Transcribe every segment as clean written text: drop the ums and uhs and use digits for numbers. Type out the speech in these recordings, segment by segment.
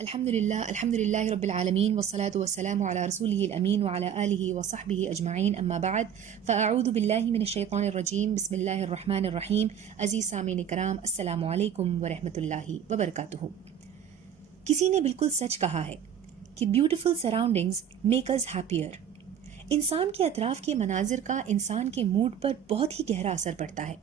الحمد لله رب العالمين والصلاة والسلام على رسوله الأمين وعلى آله وصحبه أجمعين أما بعد فأعوذ بالله من الشيطان الرجيم بسم الله الرحمن الرحيم عزیز سامعین کرام السلام علیکم ورحمۃ اللہ وبرکاتہ۔ کسی نے بالکل سچ کہا ہے کہ بیوٹیفل سراؤنڈنگز میک اس ہیپیئر۔ انسان کے اطراف کے مناظر کا انسان کے موڈ پر بہت ہی گہرا اثر پڑتا ہے۔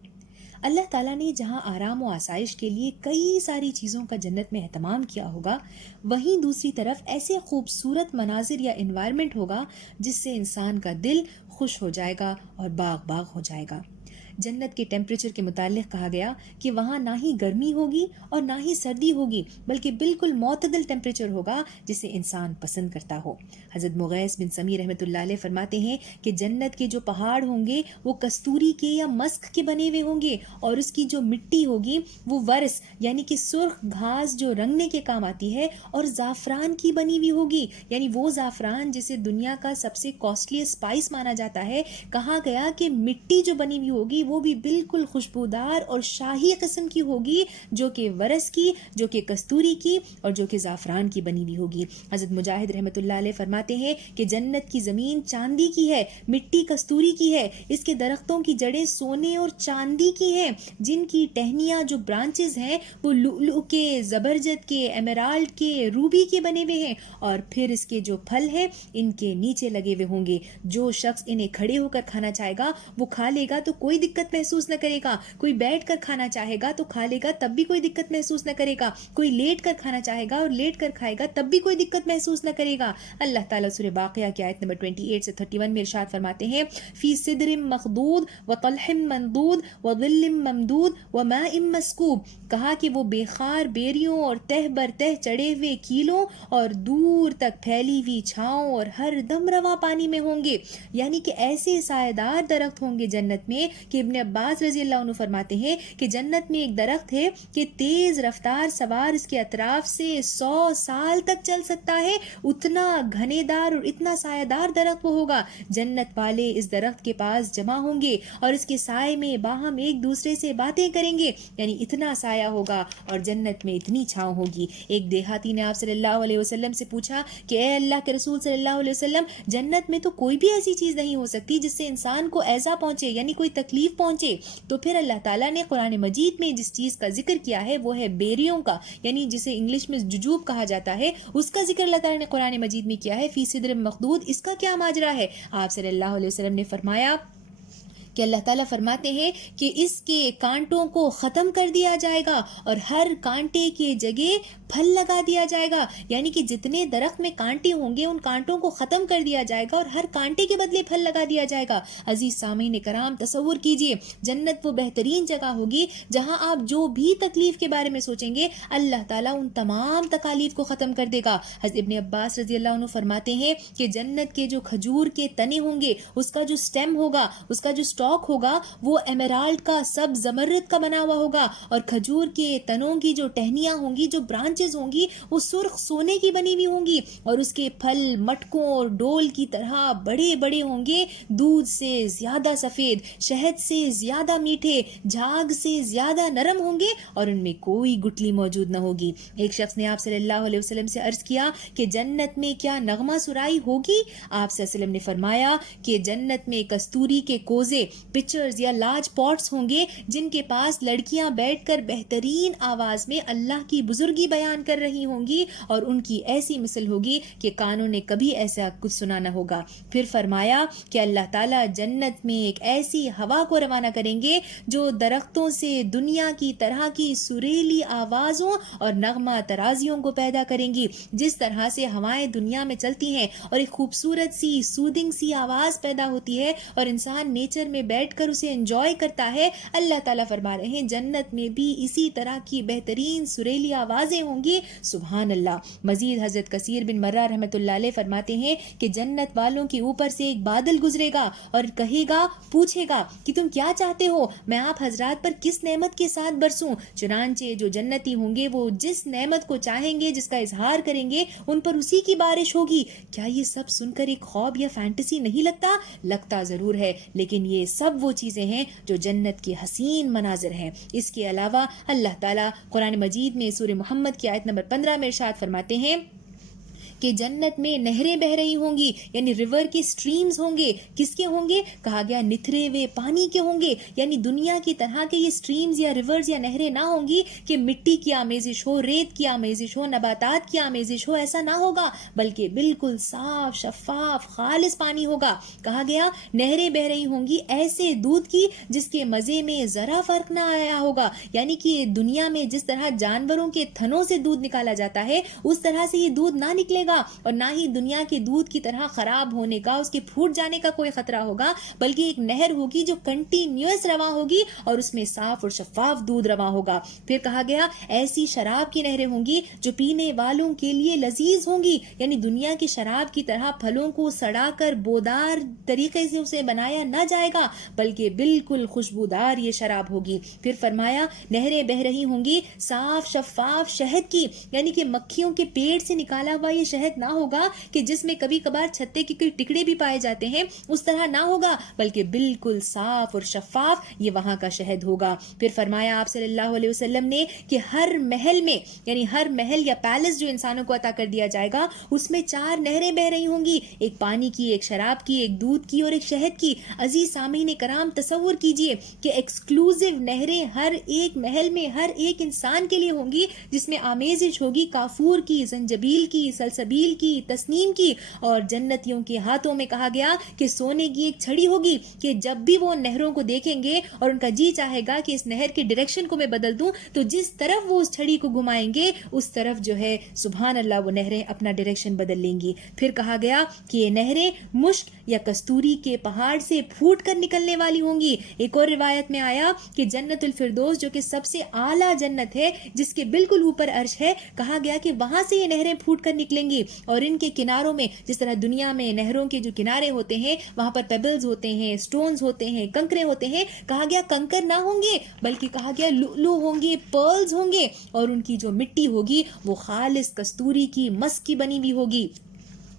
اللہ تعالیٰ نے جہاں آرام و آسائش کے لیے کئی ساری چیزوں کا جنت میں اہتمام کیا ہوگا، وہیں دوسری طرف ایسے خوبصورت مناظر یا انوائرمنٹ ہوگا جس سے انسان کا دل خوش ہو جائے گا اور باغ باغ ہو جائے گا۔ جنت کے ٹیمپریچر کے متعلق کہا گیا کہ وہاں نہ ہی گرمی ہوگی اور نہ ہی سردی ہوگی، بلکہ بالکل معتدل ٹیمپریچر ہوگا جسے انسان پسند کرتا ہو۔ حضرت مغیث بن سمی رحمۃ اللہ علیہ فرماتے ہیں کہ جنت کے جو پہاڑ ہوں گے وہ کستوری کے یا مسک کے بنے ہوئے ہوں گے، اور اس کی جو مٹی ہوگی وہ ورس یعنی کہ سرخ گھاس جو رنگنے کے کام آتی ہے، اور زعفران کی بنی ہوئی ہوگی، یعنی وہ زعفران جسے دنیا کا سب سے کاسٹلی اسپائس مانا جاتا ہے۔ کہا گیا کہ مٹی جو بنی ہوئی ہوگی وہ بھی بالکل خوشبودار اور شاہی قسم کی ہوگی، جو کہ ورس کی، جو کہ کستوری کی، اور جو کہ زعفران کی بنی ہوئی ہوگی۔ حضرت مجاہد رحمۃ اللہ علیہ فرماتے ہیں کہ جنت کی زمین چاندی کی ہے، مٹی کستوری کی ہے، اس کے درختوں کی جڑیں سونے اور چاندی کی ہیں، جن کی ٹہنیاں جو برانچز ہیں وہ لؤلؤ کے، زبرجد کے، ایمرالڈ کے، روبی کے بنے ہوئے ہیں، اور پھر اس کے جو پھل ہیں ان کے نیچے لگے ہوئے ہوں گے۔ جو شخص انہیں کھڑے ہو کر کھانا چاہے گا وہ کھا لے گا تو کوئی دقت محسوس نہ کرے گا، کوئی بیٹھ کر کھانا چاہے گا تو کھا لے گا تب بھی کوئی دقت محسوس نہ کرے گا، کوئی لیٹ کر کھانا چاہے گا اور لیٹ کر کھائے گا تب بھی کوئی دقت محسوس نہ کرے گا۔ اللہ تعالیٰ سورہ واقعہ کی آیت نمبر 28 سے 31 میں ارشاد فرماتے ہیں، فی صدر مخضود وطلح منضود وظل ممدود وماء مسکوب۔ کہا کہ وہ بے خار بیریوں اور تہ بر تہ چڑھے ہوئے کیلوں اور دور تک پھیلی ہوئی چھاؤں اور ہر دم رواں پانی میں ہوں گے، یعنی کہ ایسے سایہ دار درخت ہوں گے جنت میں کہ ابن عباس رضی اللہ عنہ فرماتے ہیں کہ جنت میں ایک درخت ہے کہ تیز رفتار سوار اس کے اطراف سے 100 سال تک چل سکتا ہے، اتنا گھنے دار اور اتنا سایہ دار درخت وہ ہوگا۔ جنت والے اس درخت کے پاس جمع ہوں گے اور اس کے سائے میں باہم ایک دوسرے سے باتیں کریں گے، یعنی اتنا سایہ ہوگا اور جنت میں اتنی چھاؤں ہوگی۔ ایک دیہاتی نے آپ صلی اللہ علیہ وسلم سے پوچھا کہ اے اللہ کے رسول صلی اللہ علیہ وسلم، جنت میں تو کوئی بھی ایسی چیز نہیں ہو سکتی جس سے انسان کو ایذا پہنچے، یعنی کوئی تکلیف پہنچے؟ تو پھر اللہ تعالیٰ نے قرآن مجید میں جس چیز کا ذکر کیا ہے وہ ہے بیریوں کا، یعنی جسے انگلش میں ججوب کہا جاتا ہے، اس کا ذکر اللہ تعالیٰ نے قرآن مجید میں کیا ہے، فی صدر مخدود۔ اس کا کیا ماجرا ہے؟ آپ صلی اللہ علیہ وسلم نے فرمایا کہ اللہ تعالیٰ فرماتے ہیں کہ اس کے کانٹوں کو ختم کر دیا جائے گا اور ہر کانٹے کی جگہ پھل لگا دیا جائے گا، یعنی کہ جتنے درخت میں کانٹے ہوں گے ان کانٹوں کو ختم کر دیا جائے گا اور ہر کانٹے کے بدلے پھل لگا دیا جائے گا۔ عزیز سامعین کرام، تصور کیجئے جنت وہ بہترین جگہ ہوگی جہاں آپ جو بھی تکلیف کے بارے میں سوچیں گے اللہ تعالیٰ ان تمام تکالیف کو ختم کر دے گا۔ حضرت ابن عباس رضی اللہ عنہ فرماتے ہیں کہ جنت کے جو کھجور کے تنے ہوں گے، اس کا جو سٹیم ہوگا، اس کا جو سٹاک ہوگا وہ ایمرالڈ کا، سب زمرد کا بنا ہوا ہوگا، اور کھجور کے تنوں کی جو ٹہنیاں ہوں گی، جو برانچز ہوں گی، وہ سرخ سونے کی بنی ہوئی ہوں گی، اور اس کے پھل مٹکوں اور ڈول کی طرح بڑے بڑے ہوں گے، دودھ سے زیادہ سفید، شہد سے زیادہ میٹھے، جھاگ سے زیادہ نرم ہوں گے، اور ان میں کوئی گٹلی موجود نہ ہوگی۔ ایک شخص نے آپ صلی اللہ علیہ وسلم سے عرض کیا کہ جنت میں کیا نغمہ سرائی ہوگی؟ آپ صلی اللہ علیہ وسلم نے فرمایا کہ جنت میں کستوری کے کوزے، پچرز یا لارج پاٹس ہوں گے جن کے پاس لڑکیاں بیٹھ کر بہترین آواز میں اللہ کی بزرگی بیان کر رہی ہوں گی، اور ان کی ایسی مثل ہوگی کہ کانوں نے کبھی ایسا کچھ سنا نہ ہوگا۔ پھر فرمایا کہ اللہ تعالیٰ جنت میں ایک ایسی ہوا کو روانہ کریں گے جو درختوں سے دنیا کی طرح کی سریلی آوازوں اور نغمہ ترازیوں کو پیدا کریں گی، جس طرح سے ہوائیں دنیا میں چلتی ہیں اور ایک خوبصورت سی سودنگ سی آواز پیدا ہوتی ہے اور انسان نیچر میں بیٹھ کر اسے انجوائے کرتا ہے۔ اللہ تعالیٰ فرما رہے ہیں جنت میں بھی اسی طرح کی بہترین سریلی آوازیں ہوں گی۔ سبحان اللہ۔ مزید حضرت کثیر بن مرہ رحمۃ اللہ علیہ فرماتے ہیں کہ جنت والوں کے اوپر سے ایک بادل گزرے گا اور کہے گا، پوچھے گا کہ تم کیا چاہتے ہو، میں آپ حضرات پر کس نعمت کے ساتھ برسوں؟ چنانچہ جو جنتی ہوں گے وہ جس نعمت کو چاہیں گے، جس کا اظہار کریں گے، ان پر اسی کی بارش ہوگی۔ کیا یہ سب سن کر ایک خواب یا فینٹیسی نہیں لگتا؟ لگتا ضرور ہے، لیکن یہ سب وہ چیزیں ہیں جو جنت کے حسین مناظر ہیں۔ اس کے علاوہ اللہ تعالیٰ قرآن مجید میں سورہ محمد کی آیت نمبر 15 میں ارشاد فرماتے ہیں کہ جنت میں نہریں بہ رہی ہوں گی، یعنی ریور کے سٹریمز ہوں گے۔ کس کے ہوں گے؟ کہا گیا نتھرے ہوئے پانی کے ہوں گے، یعنی دنیا کی طرح کے یہ سٹریمز یا ریورز یا نہریں نہ ہوں گی کہ مٹی کی آمیزش ہو، ریت کی آمیزش ہو، نباتات کی آمیزش ہو، ایسا نہ ہوگا، بلکہ بالکل صاف شفاف خالص پانی ہوگا۔ کہا گیا نہریں بہ رہی ہوں گی ایسے دودھ کی جس کے مزے میں ذرا فرق نہ آیا ہوگا، یعنی کہ دنیا میں جس طرح جانوروں کے تھنوں سے دودھ نکالا جاتا ہے اس طرح سے یہ دودھ نہ نکلے گا، اور نہ ہی دنیا کے دودھ کی طرح خراب ہونے کا، اس کے پھوٹ جانے کا کوئی خطرہ ہوگا، بلکہ ایک نہر ہوگی جو کنٹینیوس رواں ہوگی اور اس میں صاف اور شفاف دودھ رواں ہوگا۔ پھر کہا گیا ایسی شراب کی نہریں ہوں گی جو پینے والوں کے لیے لذیذ ہوں گی، یعنی دنیا کی شراب کی طرح پھلوں کو سڑا کر بودار طریقے سے اسے بنایا نہ جائے گا، بلکہ بالکل خوشبودار یہ شراب ہوگی۔ پھر فرمایا نہریں بہ رہی ہوں گی صاف شفاف شہد کی، یعنی کہ مکھیوں کے پیٹ سے نکالا ہوا یہ شہد نہ ہوگا کہ جس میں کبھی کبھار چھتے کے ٹکڑے بھی پائے جاتے ہیں، اس طرح نہ ہوگا، بلکہ بالکل صاف اور شفاف یہ وہاں کا شہد ہوگا۔ پھر فرمایا آپ صلی اللہ علیہ وسلم نے کہ ہر محل میں، یعنی ہر محل یا پیلس جو انسانوں کو عطا کر دیا جائے گا، اس میں 4 نہریں بہ رہی ہوں گی، ایک پانی کی، ایک شراب کی، ایک دودھ کی اور ایک شہد کی۔ عزیز سامعین کرام تصور کیجئے کہ ایکسکلوزیو نہریں ہر ایک محل میں ہر ایک انسان کے لیے ہوں گی، جس میں آمیزش ہوگی کافور کی، زنجبیل کی، سلسبیل کی، تسنیم کی، اور جنتیوں کے ہاتھوں میں کہا گیا کہ سونے کی ایک چھڑی ہوگی کہ جب بھی وہ نہروں کو دیکھیں گے اور ان کا جی چاہے گا کہ اس نہر کی ڈائریکشن کو میں بدل دوں، تو جس طرف وہ اس چھڑی کو گھمائیں گے اس طرف جو ہے سبحان اللہ وہ نہریں اپنا ڈائریکشن بدل لیں گی۔ پھر کہا گیا کہ یہ نہریں مشک یا کستوری کے پہاڑ سے پھوٹ کر نکلنے والی ہوں گی۔ ایک اور روایت میں آیا کہ جنت الفردوس جو کہ سب سے اعلیٰ جنت ہے، جس کے بالکل اوپر عرش ہے، کہا گیا کہ وہاں سے یہ نہریں پھوٹ کر نکلیں گی، اور ان کے کناروں میں جس طرح دنیا میں نہروں کے جو کنارے ہوتے ہیں وہاں پر پیبلز ہوتے ہیں، سٹونز ہوتے ہیں، کنکرے ہوتے ہیں، کہا گیا کنکر نہ ہوں گے بلکہ کہا گیا لؤلؤ ہوں گے، پرلز ہوں گے، اور ان کی جو مٹی ہوگی وہ خالص کستوری کی مسک کی بنی ہوئی ہوگی۔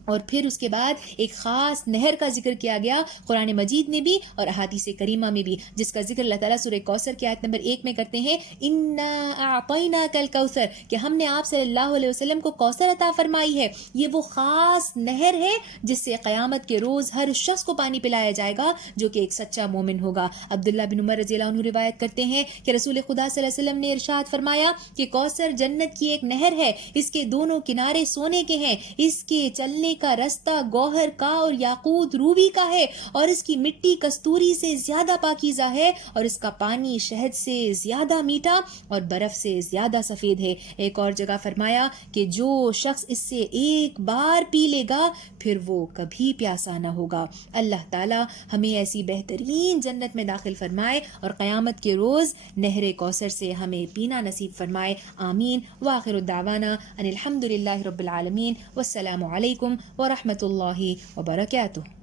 اور پھر اس کے بعد ایک خاص نہر کا ذکر کیا گیا قرآن مجید میں بھی اور احادیث کریمہ میں بھی، جس کا ذکر اللہ تعالیٰ سورہ کوثر کی آیت نمبر 1 میں کرتے ہیں، اِنَّا أَعْطَيْنَاكَ الْكَوْثَرَ، کہ ہم نے آپ صلی اللہ علیہ وسلم کو کوثر عطا فرمائی ہے۔ یہ وہ خاص نہر ہے جس سے قیامت کے روز ہر شخص کو پانی پلایا جائے گا جو کہ ایک سچا مومن ہوگا۔ عبداللہ بن عمر رضی اللہ عنہ روایت کرتے ہیں کہ رسول خدا صلی اللہ علیہ وسلم نے ارشاد فرمایا کہ کوثر جنت کی ایک نہر ہے، اس کے دونوں کنارے سونے کے ہیں، اس کے چلنے کا رستہ گوہر کا اور یاقوت روبی کا ہے، اور اس کی مٹی کستوری سے زیادہ پاکیزہ ہے، اور اس کا پانی شہد سے زیادہ میٹھا اور برف سے زیادہ سفید ہے۔ ایک اور جگہ فرمایا کہ جو شخص اس سے ایک بار پی لے گا پھر وہ کبھی پیاسا نہ ہوگا۔ اللہ تعالی ہمیں ایسی بہترین جنت میں داخل فرمائے اور قیامت کے روز نہر کوثر سے ہمیں پینا نصیب فرمائے، آمین۔ وآخر الدعوانا ان الحمد للہ رب العالمین، والسلام علیکم ورحمۃ اللہ وبرکاتہ۔